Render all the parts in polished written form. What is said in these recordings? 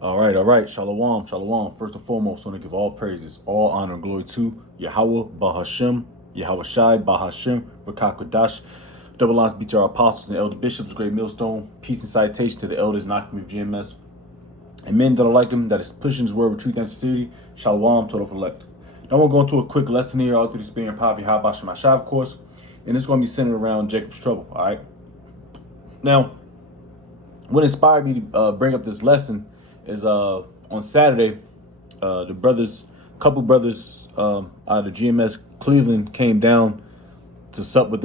All right. Shalom, shalom. First and foremost, I want to give all praises, all honor and glory to Yahweh, Bahashem, Yahweh Shai, Bahashem, Rakakwadash. Double lines be to our apostles and elder bishops, great millstone. Peace and citation to the elders, not of GMS. And men that are like him, that is pushing his word with truth and sincerity. Shalom, total elect. Now we'll go into a quick lesson here, all through the spirit and power of Yahweh Shemashah, of course. And it's going to be centered around Jacob's trouble, all right? Now, what inspired me to bring up this lesson is on Saturday, the brothers, couple brothers out of GMS Cleveland came down to sup with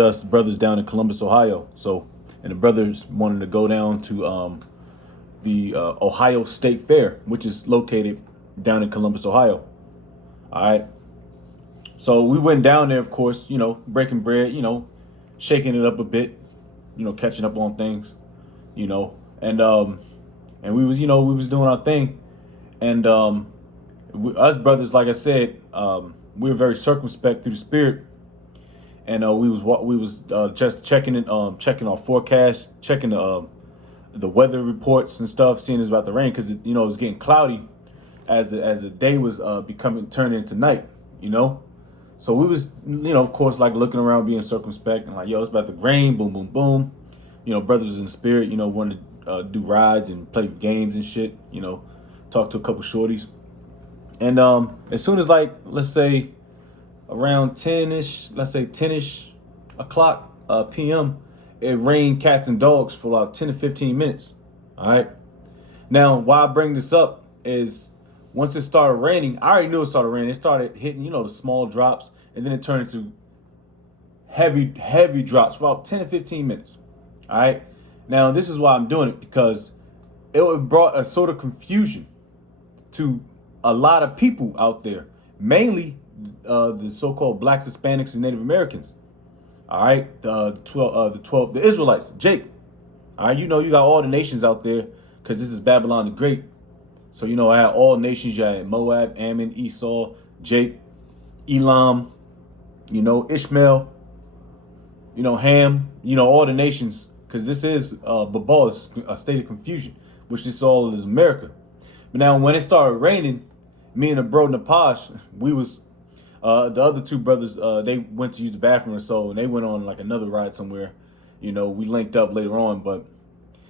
us brothers down in Columbus, Ohio. So, and the brothers wanted to go down to the Ohio State Fair, which is located down in Columbus, Ohio. All right. So we went down there, of course, breaking bread, shaking it up a bit, catching up on things, and we was doing our thing, and us brothers, like I said, we were very circumspect through the spirit, and we was just checking our forecast, checking the weather reports and stuff, seeing it's about to rain because it was getting cloudy as the day was turning into night, So we was of course like looking around, being circumspect, and like, yo, it's about to rain, boom, boom, boom. Brothers in the spirit, wanted to do rides and play games and shit, talk to a couple shorties. And as soon as let's say around 10ish o'clock p.m., it rained cats and dogs for about 10 to 15 minutes. All right. Now, why I bring this up is once it started raining, I already knew it started raining. It started hitting, the small drops, and then it turned into heavy drops for about 10 to 15 minutes. All right. Now, this is why I'm doing it, because it brought a sort of confusion to a lot of people out there, mainly the so-called blacks, Hispanics, and Native Americans. All right, the Israelites, Jake. All right, you got all the nations out there because this is Babylon the Great. So I had all nations. You had Moab, Ammon, Esau, Jake, Elam, Ishmael, Ham, all the nations. Because this is Babal, is a state of confusion, which this all is America. But now when it started raining, me and the bro Napash, we was the other two brothers, they went to use the bathroom or so, and they went on like another ride somewhere. We linked up later on, but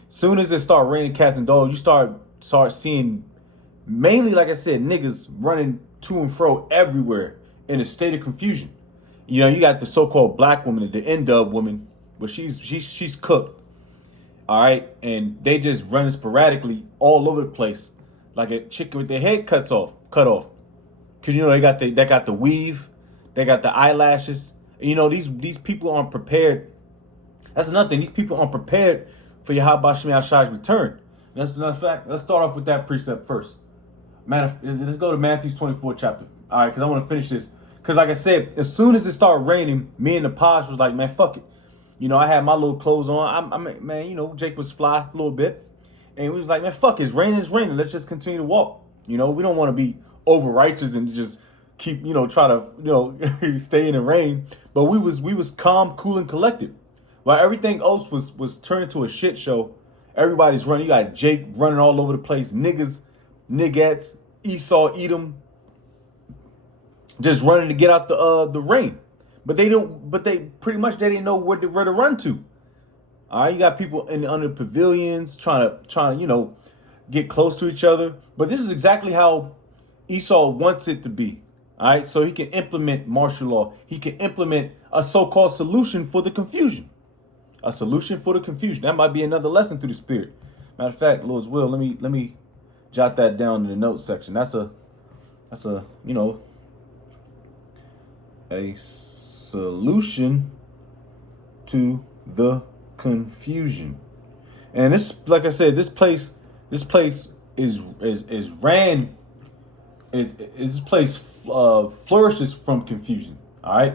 soon as it started raining cats and dogs, you start seeing mainly, like I said, niggas running to and fro everywhere in a state of confusion. You got the so-called black woman, the N-dub woman, but she's cooked, all right, and they just running sporadically all over the place, like a chicken with their head cut off, because they got the weave, they got the eyelashes. These people aren't prepared. That's another thing. These people aren't prepared for Yahweh Shemai Shai's return. And that's another fact. Let's start off with that precept first. Let's go to Matthew's 24 chapter. All right, because I want to finish this. Because like I said, as soon as it started raining, me and the Posh was like, man, fuck it. I had my little clothes on. Man, Jake was fly a little bit. And we was like, man, fuck it. It's raining. Let's just continue to walk. We don't want to be over righteous and just keep, try to, stay in the rain. But we was calm, cool, and collected. While everything else was turned into a shit show. Everybody's running. You got Jake running all over the place. Niggas, niggettes, Esau, Edom, just running to get out the rain. But they didn't know where to run to. All right, you got people under pavilions trying to get close to each other. But this is exactly how Esau wants it to be. All right, so he can implement martial law. He can implement a so-called solution for the confusion. A solution for the confusion. That might be another lesson through the spirit. Matter of fact, Lord's will. Let me jot that down in the notes section. That's a solution to the confusion. And this, like I said, this place flourishes from confusion. All right,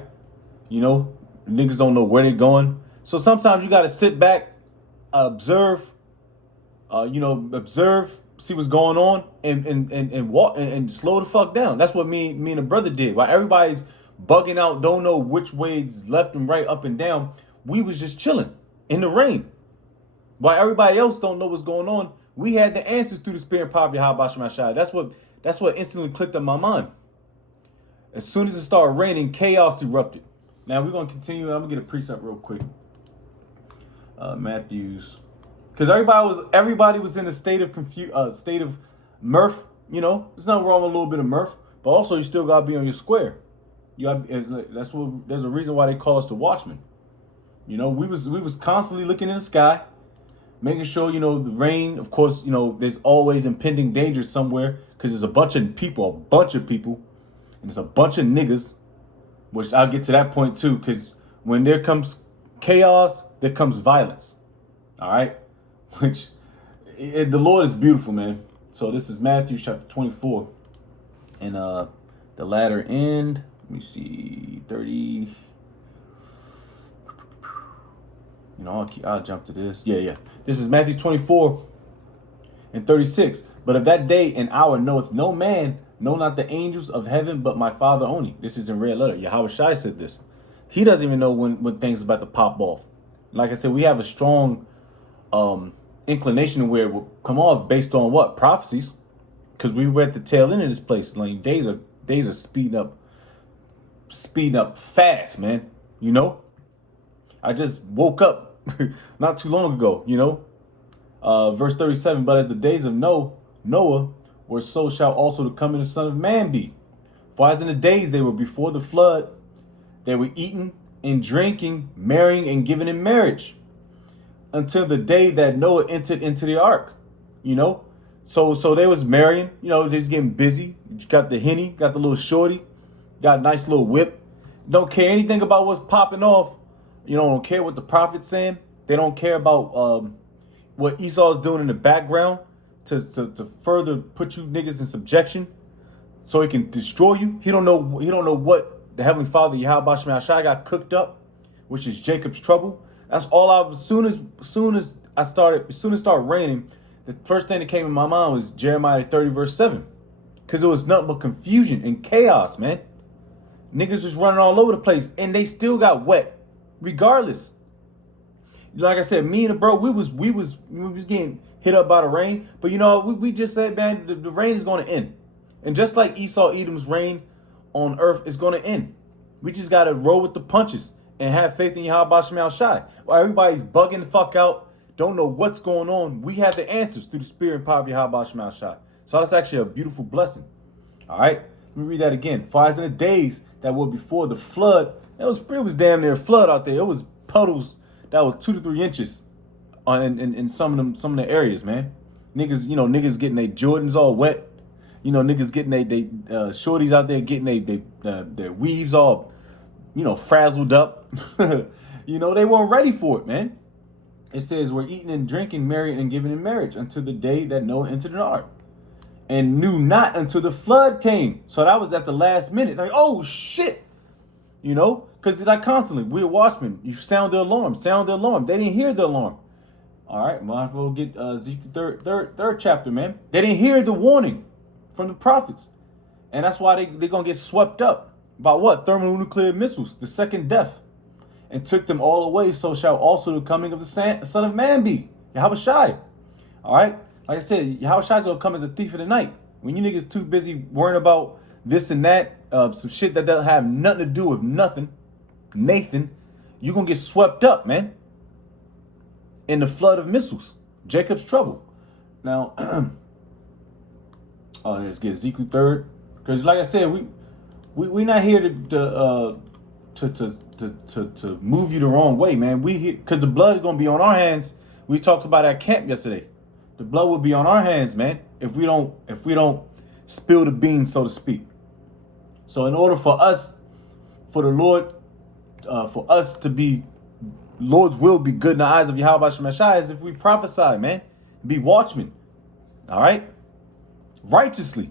niggas don't know where they're going, so sometimes you got to sit back, observe, see what's going on, and walk and slow the fuck down. That's what me and the brother did. While everybody's bugging out, don't know which ways left and right, up and down, we was just chilling in the rain. While everybody else don't know what's going on, We had the answers through the spirit and power of Yahweh Shem Shai. That's what instantly clicked on my mind. As soon as it started raining, chaos erupted. Now we're gonna continue. I'm gonna get a precept real quick. Matthew's, because everybody was in a state of mirth. You know, there's nothing wrong with a little bit of mirth, but also you still gotta be on your square. There's a reason why they call us the watchmen. You know, we was constantly looking in the sky, making sure, you know, the rain, of course, you know, there's always impending danger somewhere because there's a bunch of people, and there's a bunch of niggas, which I'll get to that point too, because when there comes chaos, there comes violence. All right? The Lord is beautiful, man. So this is Matthew chapter 24. And the latter end, let me see, 30. You know, I'll jump to this. Yeah. This is Matthew 24 and 36. But of that day and hour knoweth no man, no, not the angels of heaven, but my Father only. This is in red letter. Yahweh Shai said this. He doesn't even know when things are about to pop off. Like I said, we have a strong inclination to where it will come off based on what? Prophecies. Because we were at the tail end of this place. Like days are speeding up fast, man. You know? I just woke up not too long ago, you know? Verse 37, but as the days of Noah were, so shall also the coming of the Son of Man be. For as in the days they were before the flood, they were eating and drinking, marrying and giving in marriage, until the day that Noah entered into the ark. You know? So they was marrying, you know, they was getting busy. You got the henny, got the little shorty, got a nice little whip. Don't care anything about what's popping off. You know, don't care what the prophet's saying. They don't care about what Esau's doing in the background to further put you niggas in subjection so he can destroy you. He don't know what the Heavenly Father, Yahweh Shem Shai, got cooked up, which is Jacob's trouble. That's all as soon as it started raining, the first thing that came in my mind was Jeremiah 30, verse 7. Because it was nothing but confusion and chaos, man. Niggas just running all over the place, and they still got wet, regardless. Like I said, me and the bro, we was getting hit up by the rain. But you know, we just said, man, the rain is going to end. And just like Esau, Edom's reign on earth is going to end. We just got to roll with the punches and have faith in Yahweh Shem Shai. While everybody's bugging the fuck out, don't know what's going on, we have the answers through the spirit and power of Yahweh Shem Shai. So that's actually a beautiful blessing. All right, let me read that again. For as in the days that were before the flood, it was damn near a flood out there. It was puddles that was 2 to 3 inches in some of the areas, man. Niggas getting their Jordans all wet. You know, niggas getting they shorties out there getting their weaves all, you know, frazzled up. You know, they weren't ready for it, man. It says, we're eating and drinking, marrying and giving in marriage until the day that Noah entered the ark, and knew not until the flood came. So that was at the last minute. Like, oh shit. You know, because like constantly, we're watchmen. You sound the alarm. They didn't hear the alarm. All right, might as well get Ezekiel third chapter, man. They didn't hear the warning from the prophets. And that's why they're going to get swept up by what? Thermonuclear missiles, the second death. And took them all away, so shall also the coming of the Son of Man be. Yahweh Shai. All right? Like I said, Yahweh Shai is going to come as a thief in the night. When you niggas too busy worrying about this and that, some shit that doesn't have nothing to do with nothing, Nathan, you're going to get swept up, man. In the flood of missiles. Jacob's trouble. Now, let's get Ezekiel 3rd. Because like I said, we not here to move you the wrong way, man. We here because the blood is gonna be on our hands. We talked about at camp yesterday. The blood will be on our hands, man, if we don't spill the beans, so to speak. So in order for us, for the Lord, for us to be Lord's will be good in the eyes of Yahweh Shem Shai is if we prophesy, man. Be watchmen. All right? Righteously.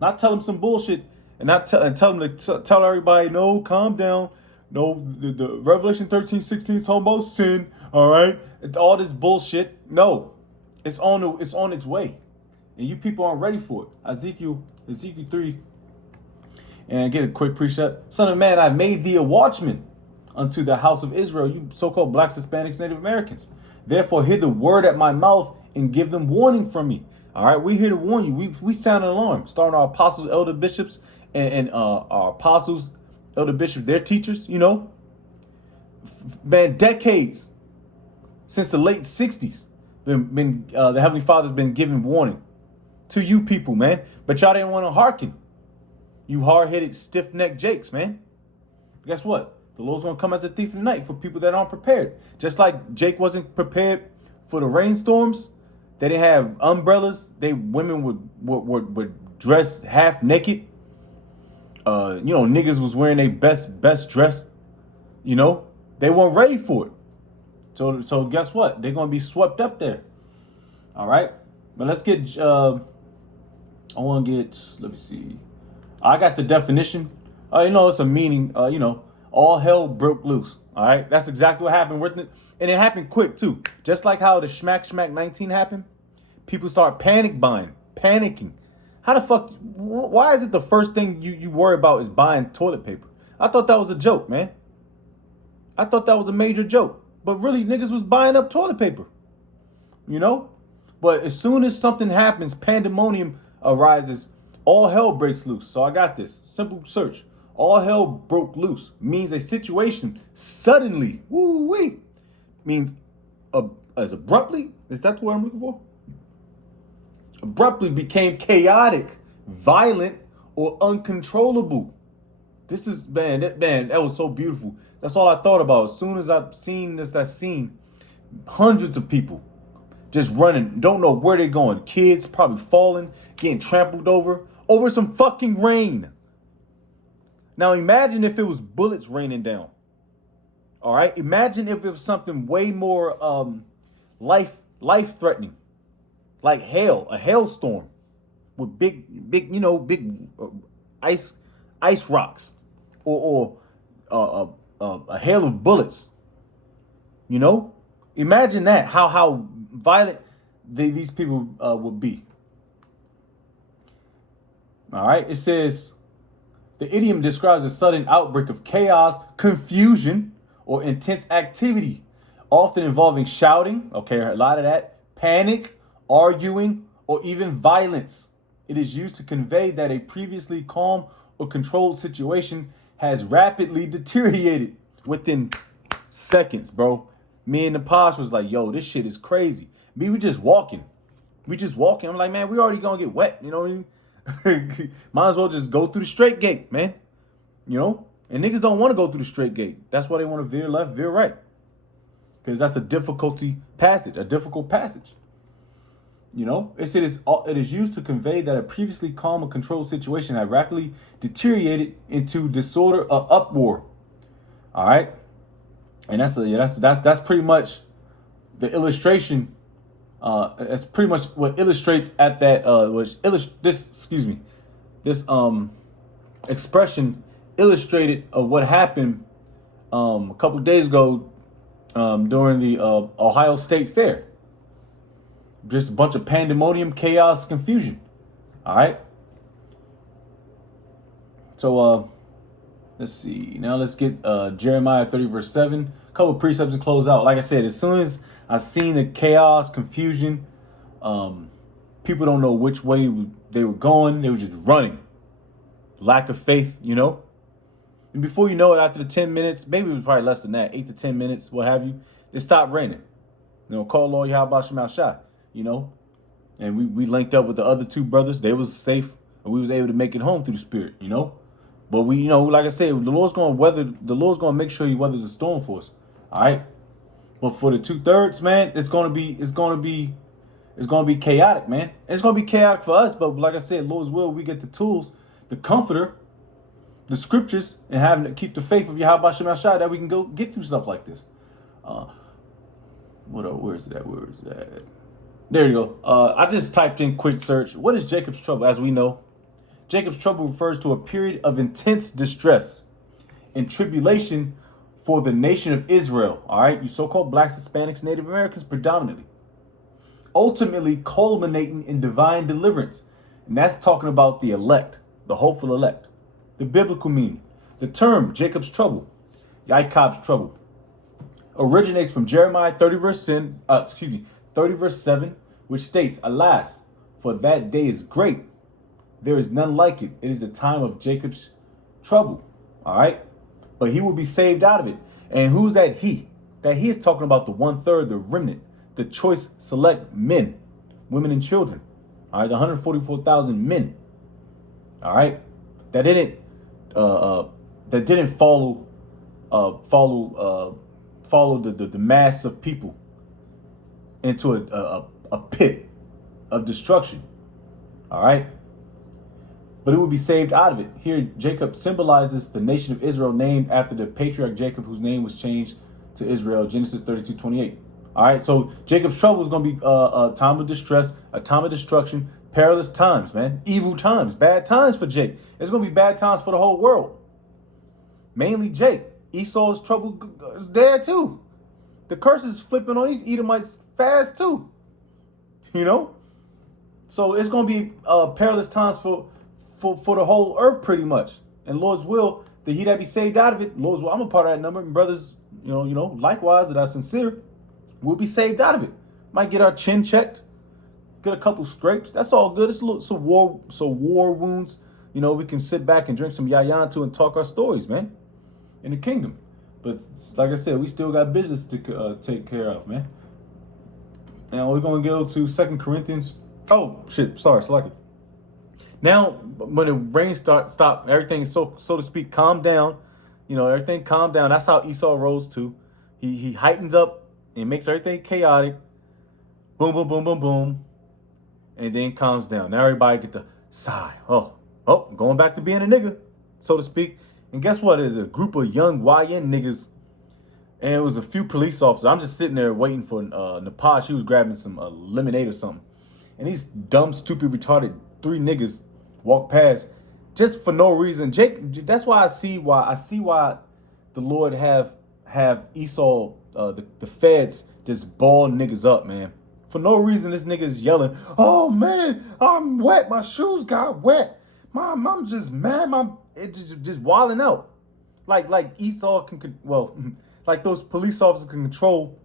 Not tell them some bullshit and not tell them to tell everybody, no, calm down. No, the Revelation 13:16 is talking about sin. All right? It's all this bullshit. No. It's on its way. And you people aren't ready for it. Ezekiel 3. And get a quick precept. Son of man, I made thee a watchman unto the house of Israel, you so-called blacks, Hispanics, Native Americans. Therefore, hear the word at my mouth and give them warning from me. All right, we're here to warn you. We sound an alarm, starting our apostles, elder bishops, and our apostles, elder bishops, their teachers. Man, decades since the late '60s, the Heavenly Father's been giving warning to you people, man. But y'all didn't want to hearken. You hard-headed, stiff-necked Jakes, man. Guess what? The Lord's gonna come as a thief in the night for people that aren't prepared. Just like Jake wasn't prepared for the rainstorms. They didn't have umbrellas. Women would dress half naked. Niggas was wearing their best dress. They weren't ready for it. So guess what? They're gonna be swept up there. All right. But let's get. Let me see. I got the definition. It's a meaning. All hell broke loose. All right. That's exactly what happened. And it happened quick too. Just like how the Schmack 19 happened. People start panicking. How the fuck? Why is it the first thing you worry about is buying toilet paper? I thought that was a joke, man. I thought that was a major joke. But really, niggas was buying up toilet paper. But as soon as something happens, pandemonium arises, all hell breaks loose. So I got this. Simple search. All hell broke loose means a situation suddenly, means as abruptly, is that the word I'm looking for? Abruptly became chaotic, violent, or uncontrollable. This is, man, that was so beautiful. That's all I thought about. As soon as I've seen that scene, hundreds of people just running, don't know where they're going. Kids probably falling, getting trampled over some fucking rain. Now imagine if it was bullets raining down. All right, imagine if it was something way more life threatening, like hail, a hailstorm with big ice rocks, or a hail of bullets. Imagine that, how violent these people would be. All right, it says the idiom describes a sudden outbreak of chaos, confusion, or intense activity, often involving shouting, okay, a lot of that, panic, arguing, or even violence. It is used to convey that a previously calm or controlled situation has rapidly deteriorated within seconds, bro. Me and the Posh was like, yo, this shit is crazy. We just walking. I'm like, man, we already gonna get wet. You know what I mean? Might as well just go through the straight gate, man. And niggas don't want to go through the straight gate. That's why they want to veer left, veer right. Because that's a difficult passage. It is used to convey that a previously calm or controlled situation had rapidly deteriorated into disorder or uproar. All right, and that's pretty much the illustration. That's pretty much what illustrates at that. This expression illustrated of what happened a couple of days ago during the Ohio State Fair. Just a bunch of pandemonium, chaos, confusion. All right. So let's see. Now let's get Jeremiah 30 verse 7. A couple of precepts and close out. Like I said, as soon as I seen the chaos, confusion, people don't know which way they were going. They were just running. Lack of faith, And before you know it, after the 10 minutes, maybe it was probably less than that, 8 to 10 minutes, what have you, it stopped raining. Call Lord Yahweh Shema Shai, And we linked up with the other two brothers. They was safe, and we was able to make it home through the Spirit, But we, like I said, the Lord's gonna make sure He weathers the storm for us. All right. But for the 2/3, man, it's gonna be chaotic, man. It's gonna be chaotic for us. But like I said, Lord's will, we get the tools, the comforter, the scriptures, and having to keep the faith of Yahweh Shem Shai that we can go get through stuff like this. Where is that? There you go. I just typed in quick search. What is Jacob's trouble? As we know, Jacob's trouble refers to a period of intense distress and tribulation for the nation of Israel. All right, you so-called blacks, Hispanics, Native Americans predominantly. Ultimately culminating in divine deliverance. And that's talking about the elect, the hopeful elect. The biblical meaning. The term Jacob's trouble, Yaakov's trouble, originates from Jeremiah 30 verse 7, which states, Alas, for that day is great. There is none like it. It is the time of Jacob's trouble. All right. But he will be saved out of it. And who's that he? That he is talking about the 1/3, the remnant, the choice select men, women and children. All right. The 144,000 men. All right. That didn't follow the mass of people into a pit of destruction. All right. But it will be saved out of it. Here, Jacob symbolizes the nation of Israel named after the patriarch Jacob, whose name was changed to Israel, Genesis 32:28. All right, so Jacob's trouble is going to be a time of distress, a time of destruction, perilous times, man, evil times, bad times for Jake. It's going to be bad times for the whole world. Mainly Jake. Esau's trouble is there too. The curse is flipping on these Edomites fast too. You know? So it's going to be perilous times for the whole earth pretty much. And Lord's will, that he that be saved out of it, Lord's will, I'm a part of that number. And brothers, likewise, that are sincere, we'll be saved out of it. Might get our chin checked, get a couple scrapes. That's all good. It's war wounds. We can sit back and drink some yayan too and talk our stories, man, in the kingdom. But like I said, we still got business to take care of, man. Now we're going to go to 2 Corinthians. Oh, shit. Sorry, Slacky. Now, when the rain stop, everything is so to speak, calm down. Everything calmed down. That's how Esau rose too. He heightens up and makes everything chaotic. Boom, boom, boom, boom, boom. And then calms down. Now everybody get the sigh. Oh, going back to being a nigga, so to speak. And guess what? It's a group of young YN niggas. And it was a few police officers. I'm just sitting there waiting for Napash. He was grabbing some lemonade or something. And these dumb, stupid, retarded 3 niggas walk past just for no reason. Jake, that's why I see why the Lord have Esau, the feds just ball niggas up, man. For no reason, this nigga is yelling, "Oh man, I'm wet. My shoes got wet. I'm just mad. It just wilding out." Like Esau can like those police officers can control,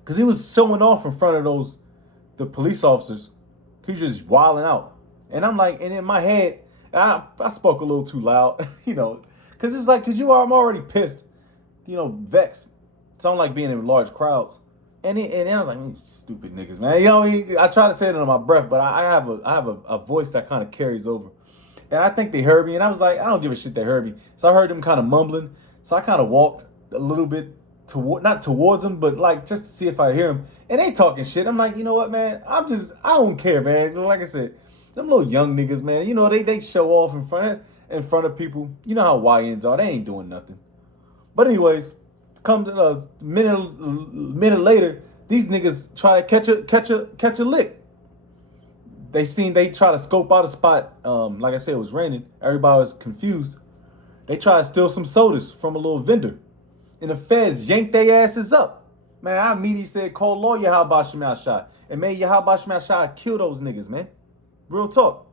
because he was showing off in front of the police officers. He was just wilding out. And I'm like, and in my head, I spoke a little too loud, because it's like, I'm already pissed, vexed. Sound like being in large crowds. And I was like, stupid niggas, man. I try to say it under my breath, but I have a voice that kind of carries over. And I think they heard me, and I was like, I don't give a shit they heard me. So I heard them kind of mumbling. So I kind of walked a little bit not towards them, but like just to see if I hear them. And they talking shit. I'm like, you know what, man? I don't care, man. Like I said, them little young niggas, man. They show off in front of people. You know how YNs are. They ain't doing nothing. But anyways, come to a minute later, these niggas try to catch a lick. They try to scope out a spot. Like I said, it was raining. Everybody was confused. They try to steal some sodas from a little vendor. And the feds yanked their asses up. Man, I immediately said, call lawyer Yahweh Shemel Shai. And may Yahweh Shemel Shai kill those niggas, man. Real talk.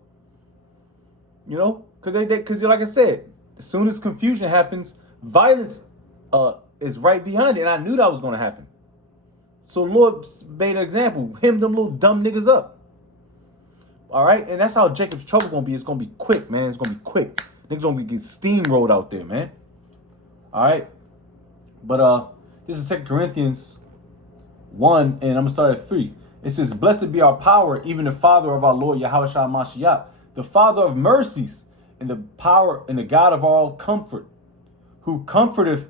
Because like I said, as soon as confusion happens, violence is right behind it. And I knew that was going to happen. So Lord made an example. Him, them little dumb niggas up. All right? And that's how Jacob's trouble going to be. It's going to be quick, man. It's going to be quick. Niggas going to get steamrolled out there, man. All right? But this is 2 Corinthians 1, and I'm going to start at 3. It says, "Blessed be our power, even the Father of our Lord Yahweh Shai Mashiach, the Father of mercies, and the power and the God of all comfort, who comforteth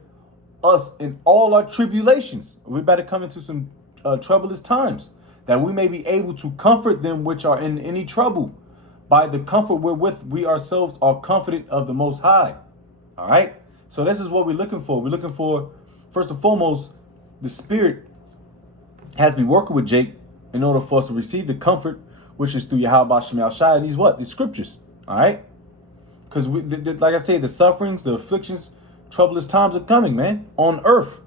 us in all our tribulations." We better come into some troublous times, that we may be able to comfort them which are in any trouble, by the comfort wherewith we ourselves are comforted of the Most High. All right? So this is what we're looking for. We're looking for, first and foremost, the Spirit has been working with Jake in order for us to receive the comfort, which is through Yahweh Shemel Shai. These scriptures. All right? Because like I say, the sufferings, the afflictions, troublous times are coming, man, on earth.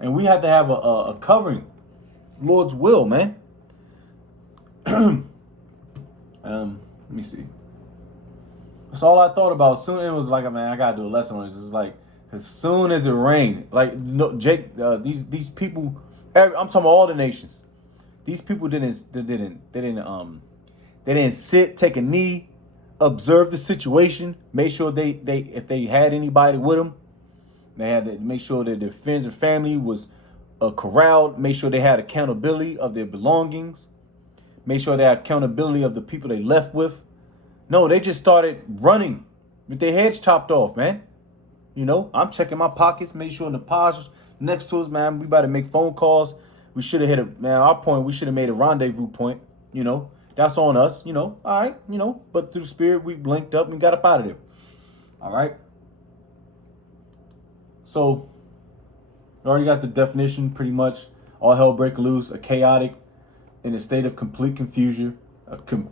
And we have to have a covering. Lord's will, man. Let me see. That's all I thought about. Soon it was like, man, I gotta do a lesson on this. It's like, as soon as it rained, like Jake, these people, I'm talking about all the nations. These people they didn't sit, take a knee, observe the situation, make sure they if they had anybody with them, they had to make sure that their friends and family was corralled, make sure they had accountability of their belongings, make sure they had accountability of the people they left with. No, they just started running with their heads chopped off, man. I'm checking my pockets, make sure the pause next to us, man. We about to make phone calls. We should have hit our point, we should have made a rendezvous point, That's on us, all right, but through the spirit, we blinked up and got up out of there. All right. So, you already got the definition pretty much. All hell break loose, a chaotic, in a state of complete confusion,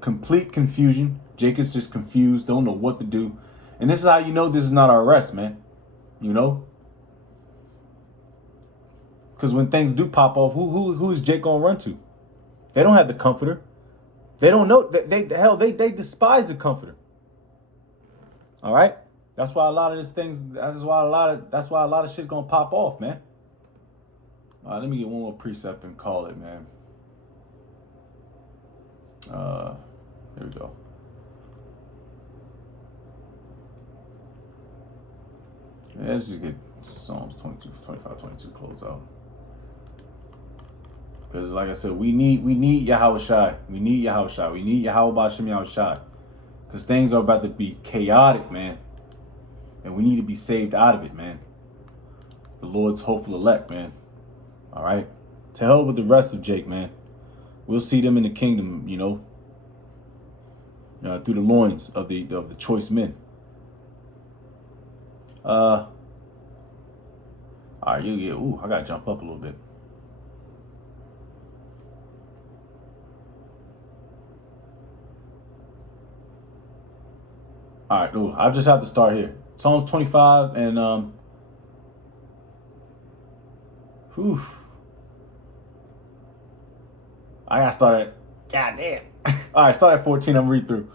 complete confusion. Jake is just confused, don't know what to do. And this is how you know this is not our rest, man. Because when things do pop off, who is Jake gonna run to? They don't have the comforter. They don't know that they despise the comforter. All right? That's why a lot of a lot of shit's gonna pop off, man. All right, let me get one more precept and call it, man. Here we go. Yeah, let's just get Psalms 22, 25, 22 close out. Because like I said, we need Yahweh Shai. We need Yahweh Shai. We need Yahweh Ba'Shem Yahweh Shai. Because things are about to be chaotic, man. And we need to be saved out of it, man. The Lord's hopeful elect, man. All right? To hell with the rest of Jake, man. We'll see them in the kingdom, through the loins of the choice men. All right, I gotta jump up a little bit. All right, I just have to start here. Psalms 25 and I gotta start at goddamn. All right, start at 14. I'm read through.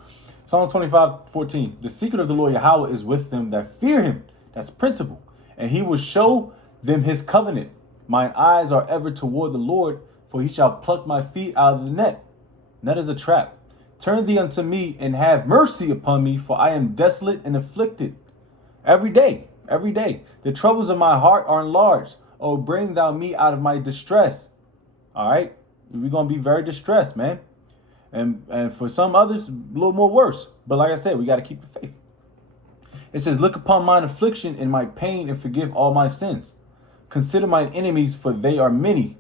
Psalms 25, 14. The secret of the Lord Yahweh is with them that fear him. That's principle. And he will show them his covenant. Mine eyes are ever toward the Lord, for he shall pluck my feet out of the net. Net is a trap. Turn thee unto me and have mercy upon me, for I am desolate and afflicted. Every day. The troubles of my heart are enlarged. Oh, bring thou me out of my distress. All right? We're going to be very distressed, man. And for some others, a little more worse. But like I said, we got to keep the faith. It says, look upon mine affliction and my pain and forgive all my sins. Consider mine enemies, for they are many.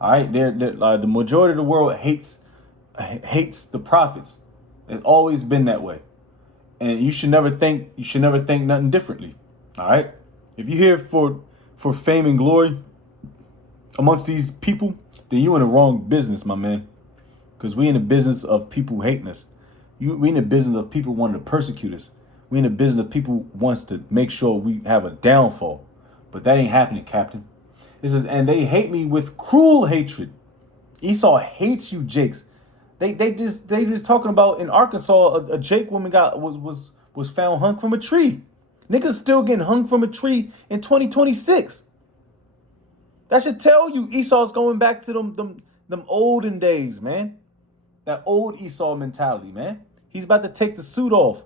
All right? The majority of the world hates the prophets. It's always been that way. And you should never think nothing differently. All right? If you're here for fame and glory amongst these people, then you in the wrong business, my man. Because we in the business of people hating us. We in the business of people wanting to persecute us. We in the business of people wants to make sure we have a downfall. But that ain't happening, Captain. It says, and they hate me with cruel hatred. Esau hates you, Jakes. They just talking about in Arkansas, a Jake woman was found hung from a tree. Niggas still getting hung from a tree in 2026. That should tell you Esau's going back to them olden days, man. That old Esau mentality, man. He's about to take the suit off.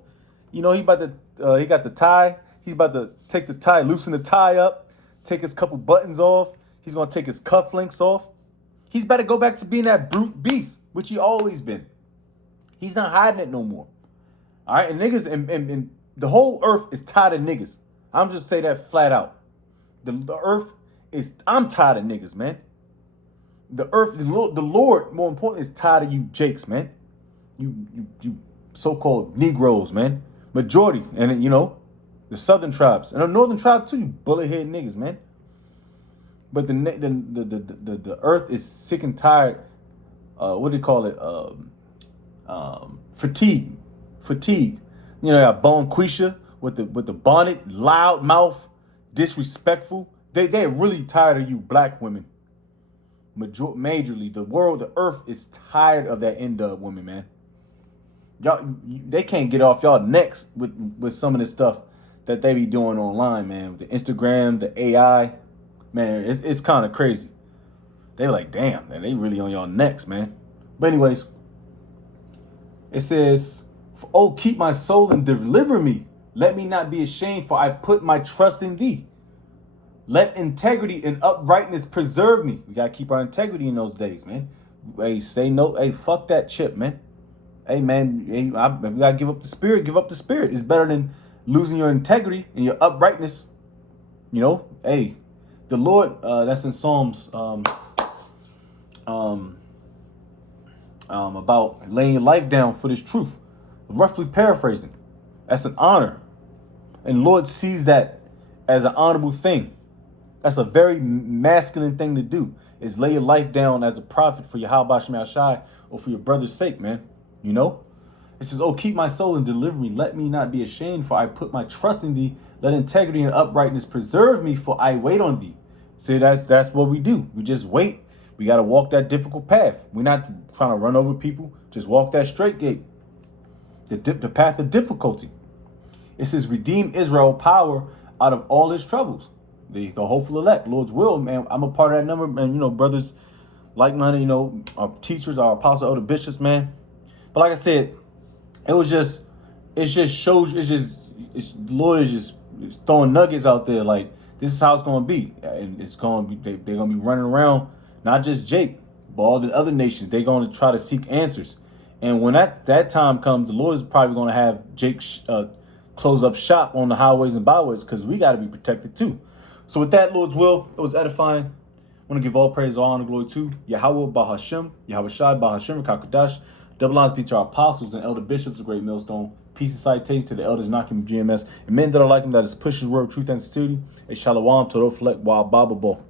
He got the tie. He's about to take the tie, loosen the tie up, take his couple buttons off. He's going to take his cufflinks off. He's about to go back to being that brute beast, which he always been. He's not hiding it no more. All right, and niggas, and the whole earth is tired of niggas. I'm just say that flat out. The earth is, I'm tired of niggas, man. The earth, the Lord, more important, is tired of you Jakes, man. You so-called Negroes, man. Majority, and the southern tribes and the northern tribe too. You bullet-head niggas, man. But the earth is sick and tired. What do you call it? Fatigue. Got Bonquisha with the bonnet, loud mouth, disrespectful. They're really tired of you black women. Majorly, the earth is tired of that N-dub women, man. Y'all, they can't get off y'all necks with some of the stuff that they be doing online, man. With the Instagram, the AI, man, it's kind of crazy. They were like, damn, man, they really on y'all necks, man. But anyways, it says, oh, keep my soul and deliver me. Let me not be ashamed, for I put my trust in thee. Let integrity and uprightness preserve me. We got to keep our integrity in those days, man. Hey, say no. Hey, fuck that chip, man. Hey, man, hey, if you got to give up the spirit, give up the spirit. It's better than losing your integrity and your uprightness. You know, hey, the Lord, that's in Psalms about laying your life down for this truth. Roughly paraphrasing. That's an honor. And the Lord sees that as an honorable thing. That's a very masculine thing to do, is lay your life down as a prophet for Yahweh Shem Shai or for your brother's sake, man. You know? It says, oh, keep my soul and deliver me. Let me not be ashamed, for I put my trust in thee. Let integrity and uprightness preserve me, for I wait on thee. See, that's what we do. We just wait. We got to walk that difficult path. We're not trying to run over people. Just walk that straight gate. The path of difficulty. It says, redeem Israel power out of all his troubles. The hopeful elect, Lord's will, man. I'm a part of that number, man. You know, brothers like-minded, you know, our teachers, our apostles, elder bishops, man. But like I said, the Lord is just throwing nuggets out there. Like, this is how it's going to be. And it's going to be, they're going to be running around, not just Jake, but all the other nations. They're going to try to seek answers. And when that time comes, the Lord is probably going to have Jake close up shop on the highways and byways, because we got to be protected too. So with that, Lord's will, it was edifying. I want to give all praise, all honor, glory to Yahweh Bahashem, Yahweh Shai Bahashem, Kakadash. Double lines be to our apostles and elder bishops, a great millstone. Peace and citation to the elders knocking GMS and men that are like him, that is push his word, truth and sincerity. A shalom to the reflect while Bible ball.